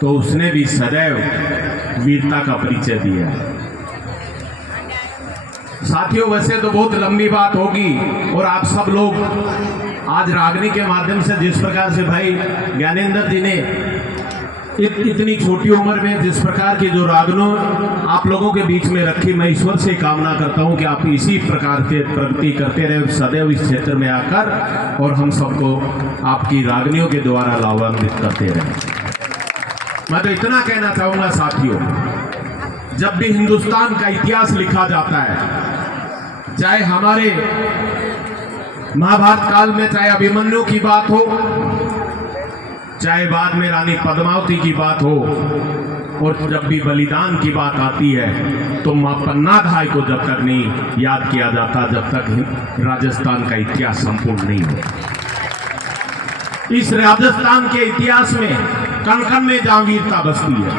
तो उसने भी सदैव वीरता का परिचय दिया। साथियों, वैसे तो बहुत लंबी बात होगी और आप सब लोग आज रागनी के माध्यम से जिस प्रकार से भाई ज्ञानेंद्र जी ने इतनी छोटी उम्र में जिस प्रकार की जो रागनों आप लोगों के बीच में रखी, मैं ईश्वर से कामना करता हूं कि आप इसी प्रकार के प्रगति करते रहे सदैव इस क्षेत्र में आकर, और हम सबको आपकी रागनियों के द्वारा लाभान्वित करते रहे। मैं तो इतना कहना चाहूंगा साथियों, जब भी हिंदुस्तान का इतिहास लिखा जाता है, चाहे हमारे महाभारत काल में चाहे अभिमन्यु की बात हो, चाहे बाद में रानी पद्मावती की बात हो, और जब भी बलिदान की बात आती है तो मां पन्नाधाय को जब तक नहीं याद किया जाता, जब तक राजस्थान का इतिहास संपूर्ण नहीं हो। इस राजस्थान के इतिहास में कण कण में जहांगीरता बसती है।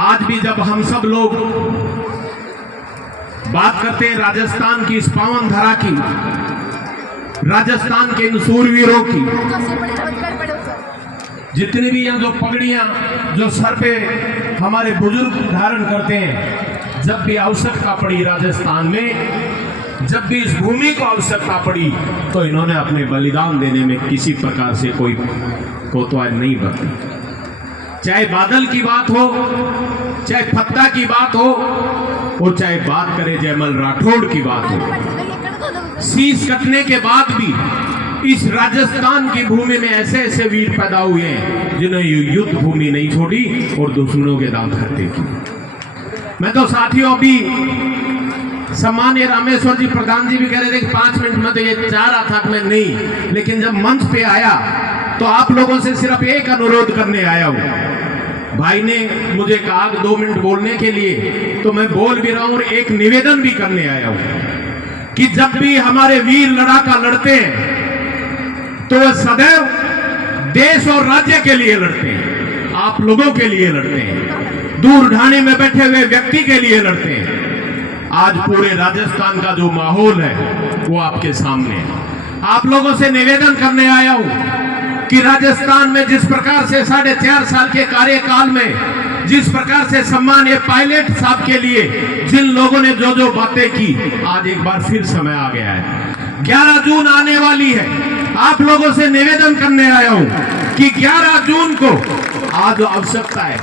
आज भी जब हम सब लोग बात करते हैं राजस्थान की इस पावन धरा की, राजस्थान के इन सूरवीरों की, जितनी भी हैं जो पगड़ियां जो सर पे हमारे बुजुर्ग धारण करते हैं, जब भी आवश्यकता पड़ी राजस्थान में, जब भी इस भूमि को आवश्यकता पड़ी, तो इन्होंने अपने बलिदान देने में किसी प्रकार से कोई कोताही नहीं बरती। चाहे बादल की बात हो, चाहे फत्ता की बात हो, और चाहे बात करें जयमल राठौड़ की बात हो, शीश कटने के बाद भी इस राजस्थान की भूमि में ऐसे ऐसे वीर पैदा हुए हैं जिन्होंने युद्ध भूमि नहीं छोड़ी और दुश्मनों के दाम खट्टे किए। मैं तो साथियों अभी सम्मानीय रामेश्वर जी प्रधान जी भी कह रहे थे कि 5 मिनट में तो ये चाह रहा था मैं नहीं, लेकिन जब मंच पे आया तो आप लोगों से सिर्फ एक अनुरोध करने आया हूं। भाई ने मुझे कहा 2 मिनट बोलने के लिए, तो मैं बोल भी रहा हूं और एक निवेदन भी करने आया हूं कि जब भी हमारे वीर लड़ाका लड़ते हैं तो वह सदैव देश और राज्य के लिए लड़ते हैं, आप लोगों के लिए लड़ते हैं, दूर ढाणी में बैठे हुए व्यक्ति के लिए लड़ते हैं। आज पूरे राजस्थान का जो माहौल है वो आपके सामने है। आप लोगों से निवेदन करने आया हूं कि राजस्थान में जिस प्रकार से 4.5 साल के कार्यकाल में जिस प्रकार से सम्मानीय पायलट साहब के लिए जिन लोगों ने जो जो बातें की, आज एक बार फिर समय आ गया है। 11 जून आने वाली है। आप लोगों से निवेदन करने आया हूं कि 11 जून को आज आवश्यकता है,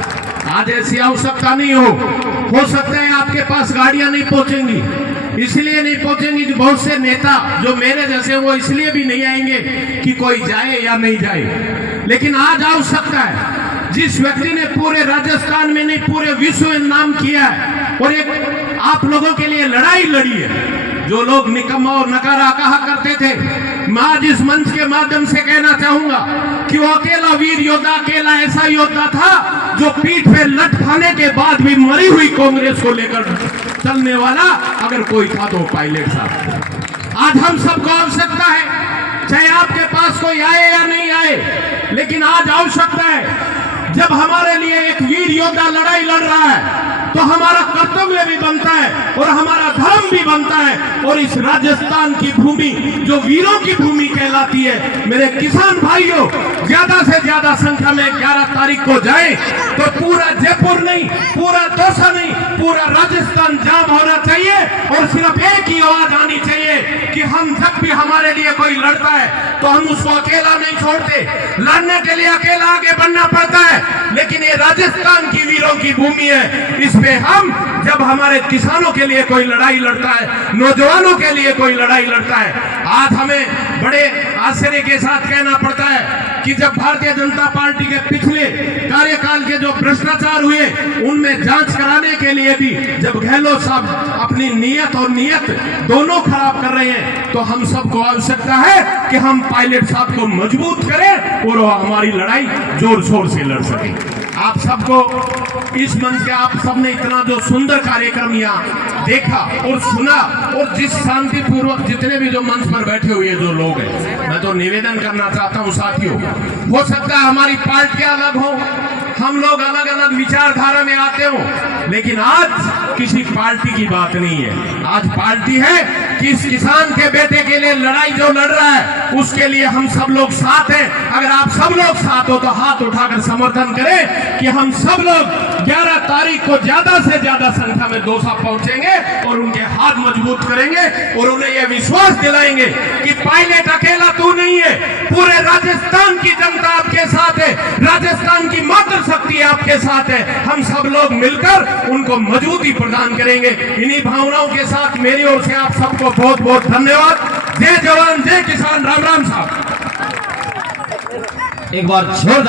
आज ऐसी आवश्यकता नहीं हो सकता है आपके पास गाड़ियां नहीं पहुंचेंगी, इसलिए नहीं पहुंचेंगी कि बहुत से नेता जो मेरे जैसे वो इसलिए भी नहीं आएंगे कि कोई जाए या नहीं जाए, लेकिन आज आवश्यकता है। जिस व्यक्ति ने पूरे राजस्थान में नहीं पूरे विश्व में नाम किया है और एक आप लोगों के लिए लड़ाई लड़ी है, जो लोग निकम्मा और नकारा कहा करते थे, मैं आज इस मंच के माध्यम से कहना चाहूंगा कि वो अकेला वीर योद्धा, अकेला ऐसा योद्धा था जो पीठ पे लट खाने के बाद भी मरी हुई कांग्रेस को लेकर चलने वाला अगर कोई था तो पायलट साहब। आज हम सबको आवश्यकता है, चाहे आपके पास कोई आए या नहीं आए, लेकिन आज आवश्यकता है जब हमारे लिए एक वीर योद्धा लड़ाई लड़ रहा है तो हमारा कर्तव्य भी बनता है और हमारा धर्म भी बनता है। और इस राजस्थान की भूमि जो वीरों की भूमि कहलाती है, मेरे किसान भाइयों, ज्यादा से ज्यादा संख्या में 11 तारीख को जाए तो पूरा जयपुर नहीं, पूरा दौसा नहीं, पूरा राजस्थान जाम होना चाहिए और सिर्फ एक ही आवाज आनी चाहिए कि हम जब भी हमारे लिए कोई लड़ता है तो हम उसको अकेला नहीं छोड़ते। लड़ने के लिए अकेला आगे बढ़ना पड़ता है, लेकिन ये राजस्थान की वीरों की भूमि है। इस पे हम जब हमारे किसानों के लिए कोई लड़ाई लड़ता है, नौजवानों के लिए कोई लड़ाई लड़ता है, आज हमें बड़े आश्चर्य के साथ कहना पड़ता है कि जब भारतीय जनता पार्टी के पिछले कार्यकाल के जो भ्रष्टाचार हुए उनमें जांच कराने के लिए भी जब गहलोत साहब अपनी नीयत और नियत दोनों खराब कर रहे हैं, तो हम सबको आवश्यकता है कि हम पायलट साहब को मजबूत करें और हमारी लड़ाई जोर शोर से लड़ सकें। आप सबको इस मंच के आप सबने इतना जो सुंदर कार्यक्रम यहाँ देखा और सुना, और जिस शांतिपूर्वक जितने भी जो मंच पर बैठे हुए जो लोग हैं, मैं तो निवेदन करना चाहता हूँ साथियों, हो सकता है हमारी पार्टियां अलग हो, हम लोग अलग अलग विचारधारा में आते हो, लेकिन आज किसी पार्टी की बात नहीं है। आज पार्टी है कि इस किसान के बेटे के लिए लड़ाई जो लड़ रहा है उसके लिए हम सब लोग साथ हैं। अगर आप सब लोग साथ हो तो हाथ उठाकर समर्थन करें कि हम सब लोग 11 तारीख को ज्यादा से ज्यादा संख्या में दौसा पहुंचेंगे और उनके हाथ मजबूत करेंगे और उन्हें यह विश्वास दिलाएंगे कि पायलट अकेला तू नहीं है, पूरे राजस्थान की जनता आपके साथ है, राजस्थान की मातृशक्ति आपके साथ है। हम सब लोग मिलकर उनको मजबूती प्रदान करेंगे। इन्हीं भावनाओं के साथ मेरी ओर से आप सबको बहुत बहुत धन्यवाद। जय जवान जय किसान, राम राम साहब। एक बार जोरदार